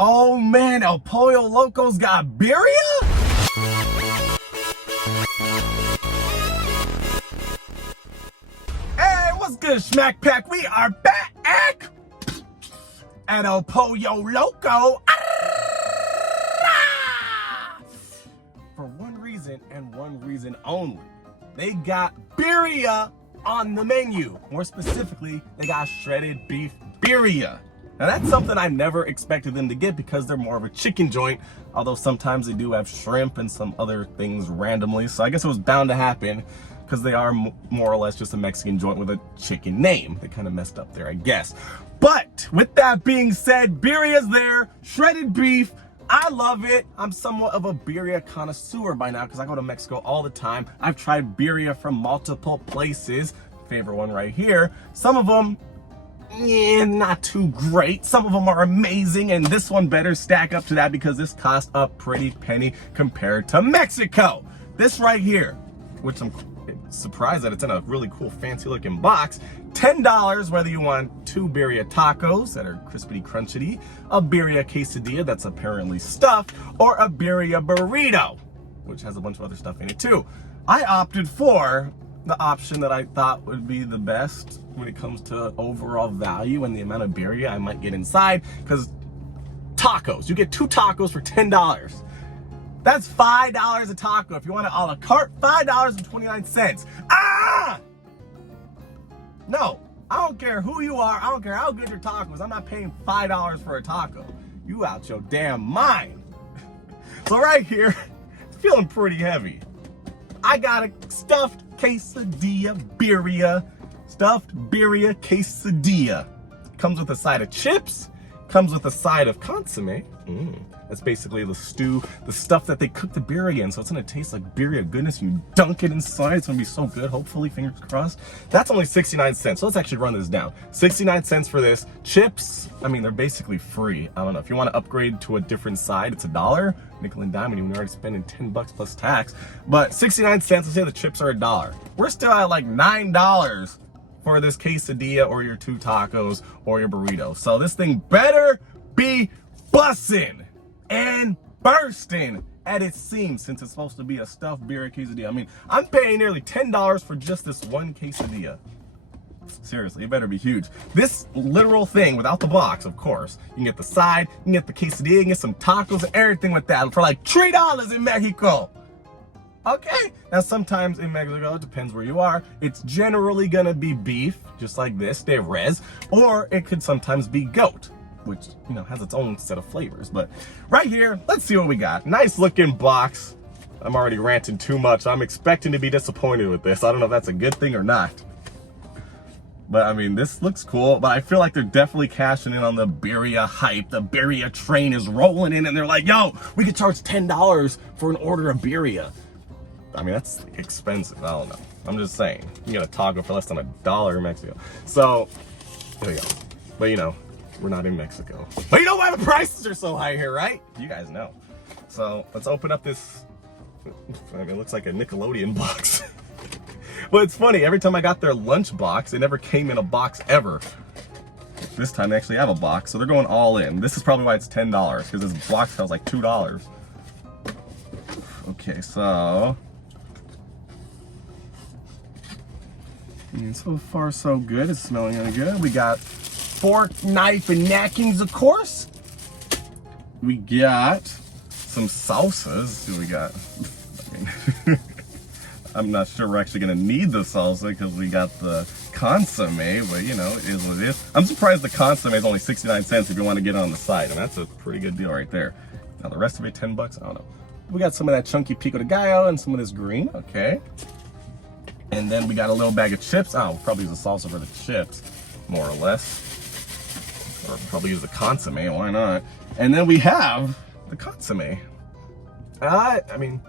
Oh man, El Pollo Loco's got birria? Hey, what's good, Schmack Pack? We are back at El Pollo Loco. For one reason and one reason only. They got birria on the menu. More specifically, they got shredded beef birria. Now that's something I never expected them to get because they're more of a chicken joint, although sometimes they do have shrimp and some other things randomly. So I guess it was bound to happen because they are more or less just a Mexican joint with a chicken name. They kind of messed up there, I guess. But with that being said, birria's there, shredded beef. I love it. I'm somewhat of a birria connoisseur by now because I go to Mexico all the time. I've tried birria from multiple places. Favorite one right here. Some of them, not too great. Some of them are amazing, and this one better stack up to that because this costs a pretty penny compared to Mexico. This right here, which I'm surprised that it's in a really cool fancy looking box, $10 whether you want 2 birria tacos that are crispity crunchity, a birria quesadilla that's apparently stuffed, or a birria burrito, which has a bunch of other stuff in it too. I opted for the option that I thought would be the best when it comes to overall value and the amount of birria I might get inside, because tacos, you get 2 tacos for $10. That's $5 a taco. If you want it a la carte, $5.29. Ah! No, I don't care who you are. I don't care how good your taco is. I'm not paying $5 for a taco. You out your damn mind. So right here, it's feeling pretty heavy. I got a stuffed quesadilla birria. Stuffed birria quesadilla. Comes with a side of chips. Comes with a side of consomme. That's basically the stew, the stuff that they cook the birria in. So it's gonna taste like birria goodness. You dunk it inside. It's gonna be so good. Hopefully, fingers crossed. That's only 69 cents. So let's actually run this down. 69 cents for this. Chips, I mean, they're basically free. I don't know. If you want to upgrade to a different side, it's $1. Nickel and dime, and you're already spending $10 plus tax. But 69 cents, let's say the chips are $1. We're still at like $9 for this quesadilla or your 2 tacos or your burrito. So this thing better be bussin' and bursting at its seams, since it's supposed to be a stuffed birria quesadilla. I mean, I'm paying nearly $10 for just this one quesadilla. Seriously, it better be huge. This literal thing, without the box, of course, you can get the side, you can get the quesadilla, you can get some tacos and everything with that for like $3 in Mexico. Okay, now sometimes in Mexico, it depends where you are, it's generally gonna be beef, just like this, de res, or it could sometimes be goat, which, you know, has its own set of flavors. But right here, let's see what we got. Nice looking box. I'm already ranting too much. I'm expecting to be disappointed with this. I don't know if that's a good thing or not. But I mean, this looks cool, but I feel like they're definitely cashing in on the birria hype. The birria train is rolling in and they're like, yo, we could charge $10 for an order of birria. I mean, that's expensive. I don't know. I'm just saying. You get a taco for less than $1 in Mexico. So, there you go. But you know, we're not in Mexico. But you know why the prices are so high here, right? You guys know. So, let's open up this. I mean, it looks like a Nickelodeon box. But it's funny, every time I got their lunch box, it never came in a box ever. This time they actually have a box, so they're going all in. This is probably why it's $10, because this box costs like $2. Okay, so so far so good. It's smelling really good. We got fork, knife, and napkins, of course. We got some salsas. What do we got? I mean, I'm not sure we're actually gonna need the salsa because we got the consomme, but you know, it is what it is. I'm surprised the consomme is only 69 cents if you want to get it on the side, and that's a pretty good deal right there. Now the rest of it, $10, I don't know. We got some of that chunky pico de gallo and some of this green, okay. And then we got a little bag of chips. Oh, we'll probably use the salsa for the chips, more or less. Or probably use the consomme, why not? And then we have the consomme. I mean,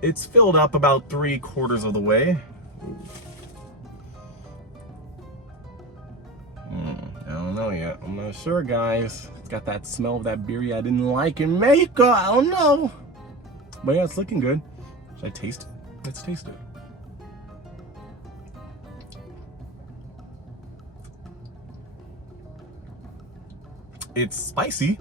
it's filled up about 3/4 of the way. I don't know yet. I'm not sure, guys. It's got that smell of that birria I didn't like in Mexico. I don't know. But yeah, it's looking good. Should I taste it? Let's taste it. it's spicy.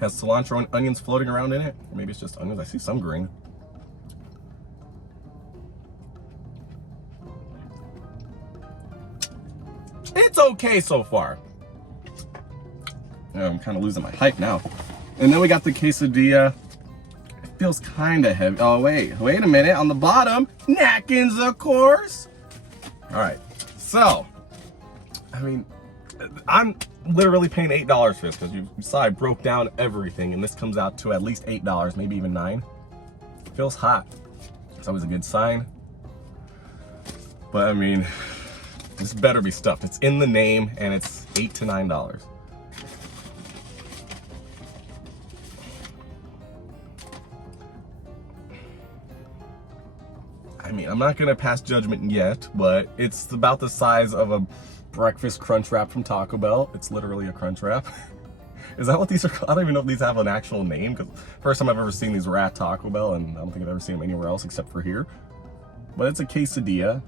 Has cilantro and onions floating around in it. Maybe it's just onions. I see some green. It's okay so far. Yeah, I'm kind of losing my hype now. And then we got the quesadilla. It feels kind of heavy. Oh, wait a minute. On the bottom, napkins, of course. All right. So, I mean, I'm literally paying $8 for this because you saw I broke down everything, and this comes out to at least $8, maybe even $9. It feels hot. It's always a good sign. But I mean, this better be stuffed. It's in the name, and it's $8 to $9. I mean, I'm not gonna pass judgment yet, but it's about the size of a breakfast crunch wrap from Taco Bell. It's literally a crunch wrap. Is that what these are called? I don't even know if these have an actual name, because first time I've ever seen these were at Taco Bell, and I don't think I've ever seen them anywhere else except for here. But it's a quesadilla.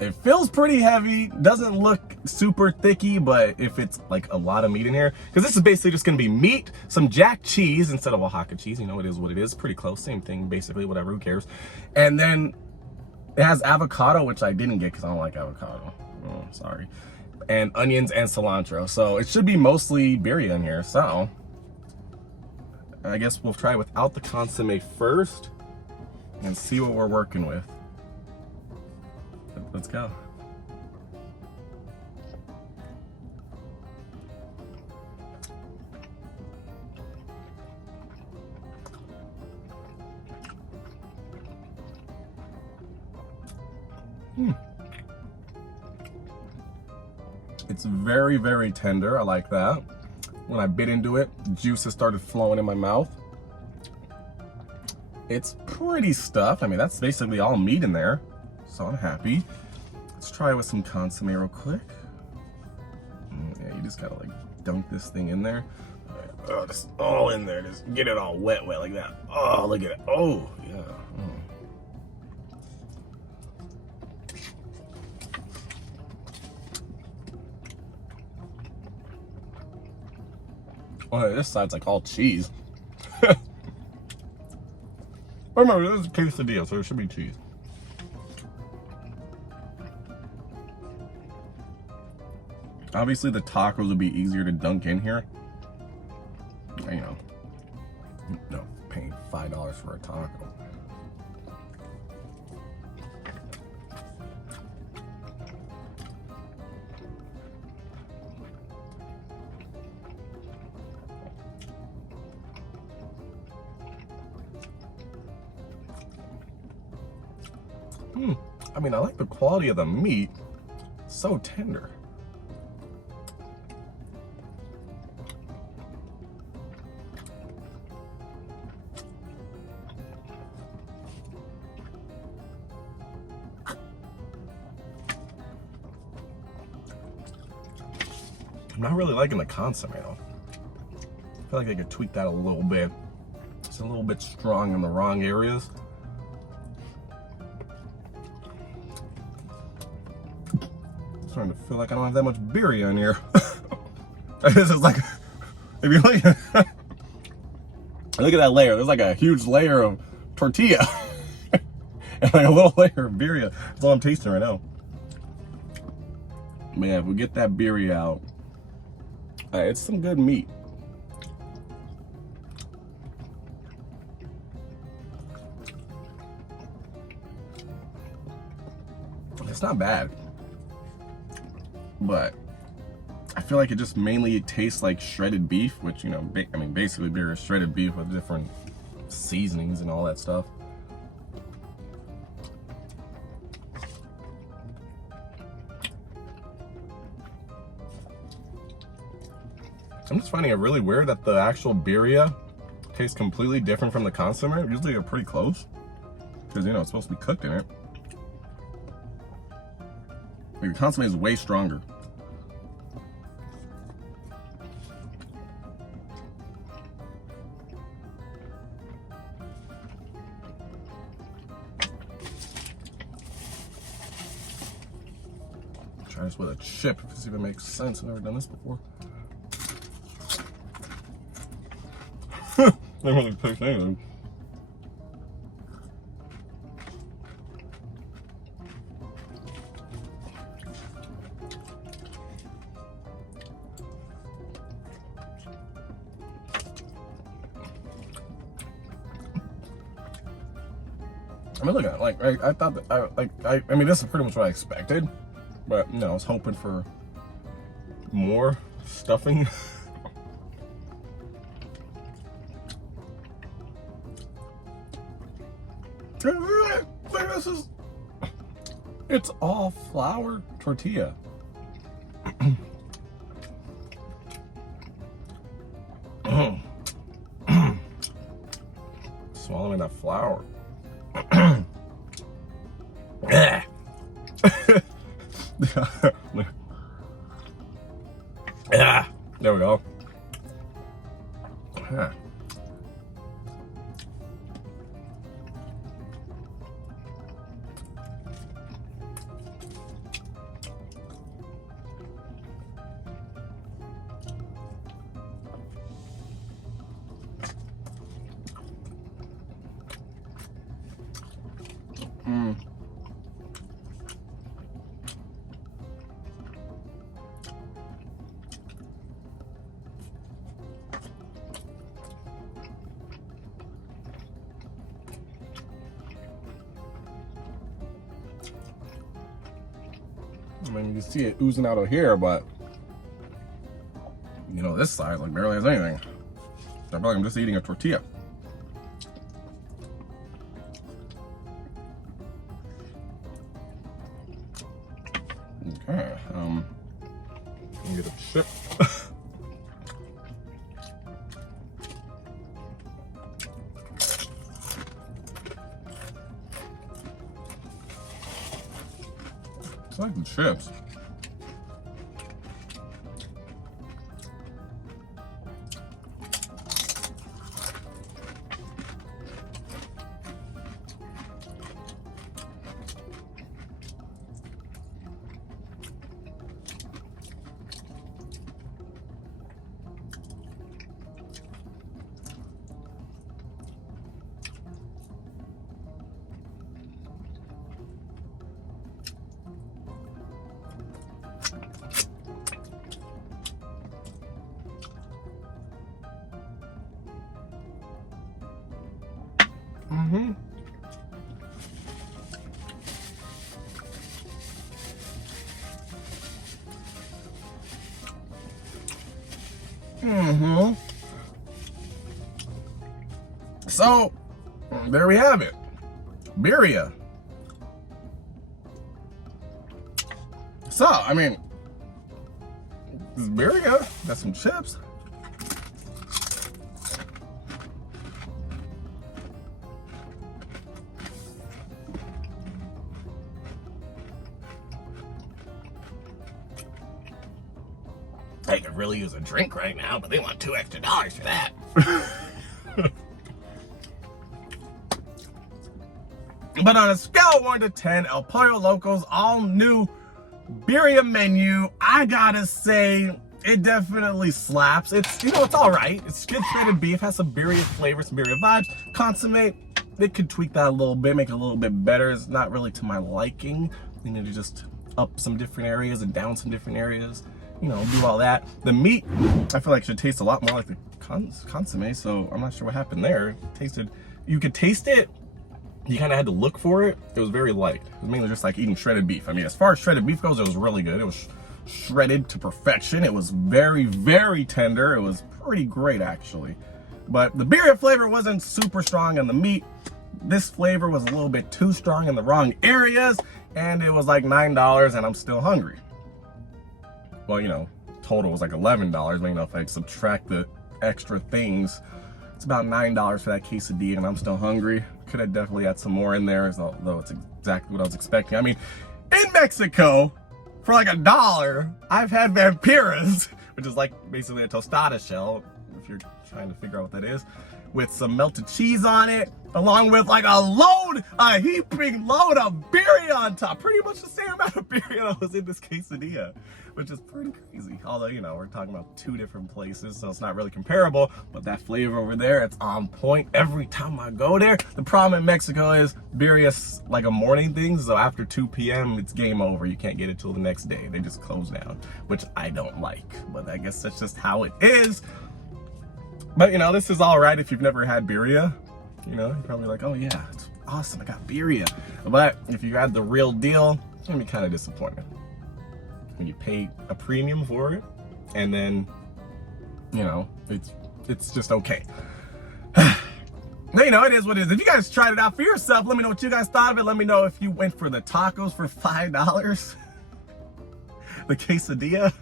It feels pretty heavy, doesn't look super thicky, but if it's like a lot of meat in here, because this is basically just gonna be meat, some jack cheese instead of Oaxaca cheese, you know, it is what it is, pretty close, same thing, basically, whatever, who cares. And then it has avocado, which I didn't get because I don't like avocado, oh, sorry. And onions and cilantro, so it should be mostly birria in here, so I guess we'll try without the consomme first and see what we're working with. Let's go. It's very, very tender. I like that. When I bit into it, juice has started flowing in my mouth. It's pretty stuffed. I mean, that's basically all meat in there, so I'm happy. Let's try it with some consomme real quick. Yeah, you just gotta like dunk this thing in there. Oh, just all in there. Just get it all wet like that. Oh, look at it. Oh, yeah. Oh, this side's like all cheese. Remember, this is quesadilla, so it should be cheese. Obviously, the tacos would be easier to dunk in here. You know, no, paying $5 for a taco. I mean, I like the quality of the meat. So tender. I'm not really liking the consomme though. I feel like I could tweak that a little bit. It's a little bit strong in the wrong areas. I'm starting to feel like I don't have that much birria in here. This is like, if you look at, look at that layer, there's like a huge layer of tortilla and like a little layer of birria. That's all I'm tasting right now. Man, if we get that birria out, it's some good meat. It's not bad, but I feel like it just mainly tastes like shredded beef, which, you know, I mean, basically beer is shredded beef with different seasonings and all that stuff. I'm just finding it really weird that the actual birria tastes completely different from the consomme. Usually they're pretty close because, you know, it's supposed to be cooked in it. Like, the consomme is way stronger. try this with a chip to see if it makes sense. I've never done this before. I don't really taste anything. I mean, look at it. Like, I thought that I mean, this is pretty much what I expected, but you know, I was hoping for more stuffing. It's all flour tortilla. Swallowing that flour. Yeah, there we go. Yeah. I mean, you can see it oozing out of here, but you know, this side like barely has anything. I feel like I'm just eating a tortilla. Okay, let me get a chip. It's like the chips. Mm-hmm. Mm-hmm. So, there we have it. Birria. So, I mean, this is Birria. Got some chips. I could really use a drink right now, but they want $2 extra for that. But on a scale of 1 to 10, El Pollo Loco's all new Birria menu, I gotta say, it definitely slaps. It's, you know, it's all right. It's good shredded beef, has some Birria flavor, some Birria vibes. Consomme, they could tweak that a little bit, make it a little bit better. It's not really to my liking. You need to just up some different areas and down some different areas. You know, do all that. The meat, I feel like should taste a lot more like the consomme, so I'm not sure what happened there. It tasted, you could taste it, you kind of had to look for it. It was very light. It was mainly just like eating shredded beef. I mean, as far as shredded beef goes, it was really good. It was shredded to perfection. It was very, very tender. It was pretty great, actually. But the Birria flavor wasn't super strong on the meat. This flavor was a little bit too strong in the wrong areas, and it was like $9, and I'm still hungry. Well, you know, total was like $11. But, you know, if I subtract the extra things, it's about $9 for that quesadilla, and I'm still hungry. Could have definitely had some more in there, although it's exactly what I was expecting. I mean, in Mexico, for like $1, I've had vampiras, which is like basically a tostada shell, if you're trying to figure out what that is. with some melted cheese on it, along with like a heaping load of birria on top. Pretty much the same amount of birria that was in this quesadilla, which is pretty crazy. Although, you know, we're talking about two different places, so it's not really comparable, but that flavor over there, it's on point every time I go there. The problem in Mexico is birria's like a morning thing, so after 2 p.m. it's game over. You can't get it till the next day. They just close down, which I don't like, but I guess that's just how it is. But, you know, this is all right if you've never had birria. You know, you're probably like, oh yeah, it's awesome, I got birria. But if you had the real deal, it's gonna be kind of disappointing. When you pay a premium for it, and then, you know, it's just okay. You know, it is what it is. If you guys tried it out for yourself, let me know what you guys thought of it. Let me know if you went for the tacos for $5, the quesadilla,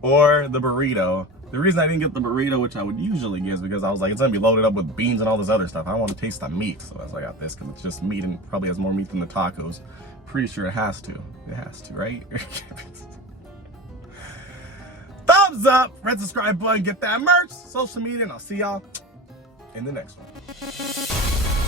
or the burrito. The reason I didn't get the burrito, which I would usually get, is because I was like, it's gonna be loaded up with beans and all this other stuff. I want to taste the meat, so that's why I got this, because it's just meat and probably has more meat than the tacos. Pretty sure it has to. It has to, right? Thumbs up, red subscribe button, get that merch, social media, and I'll see y'all in the next one.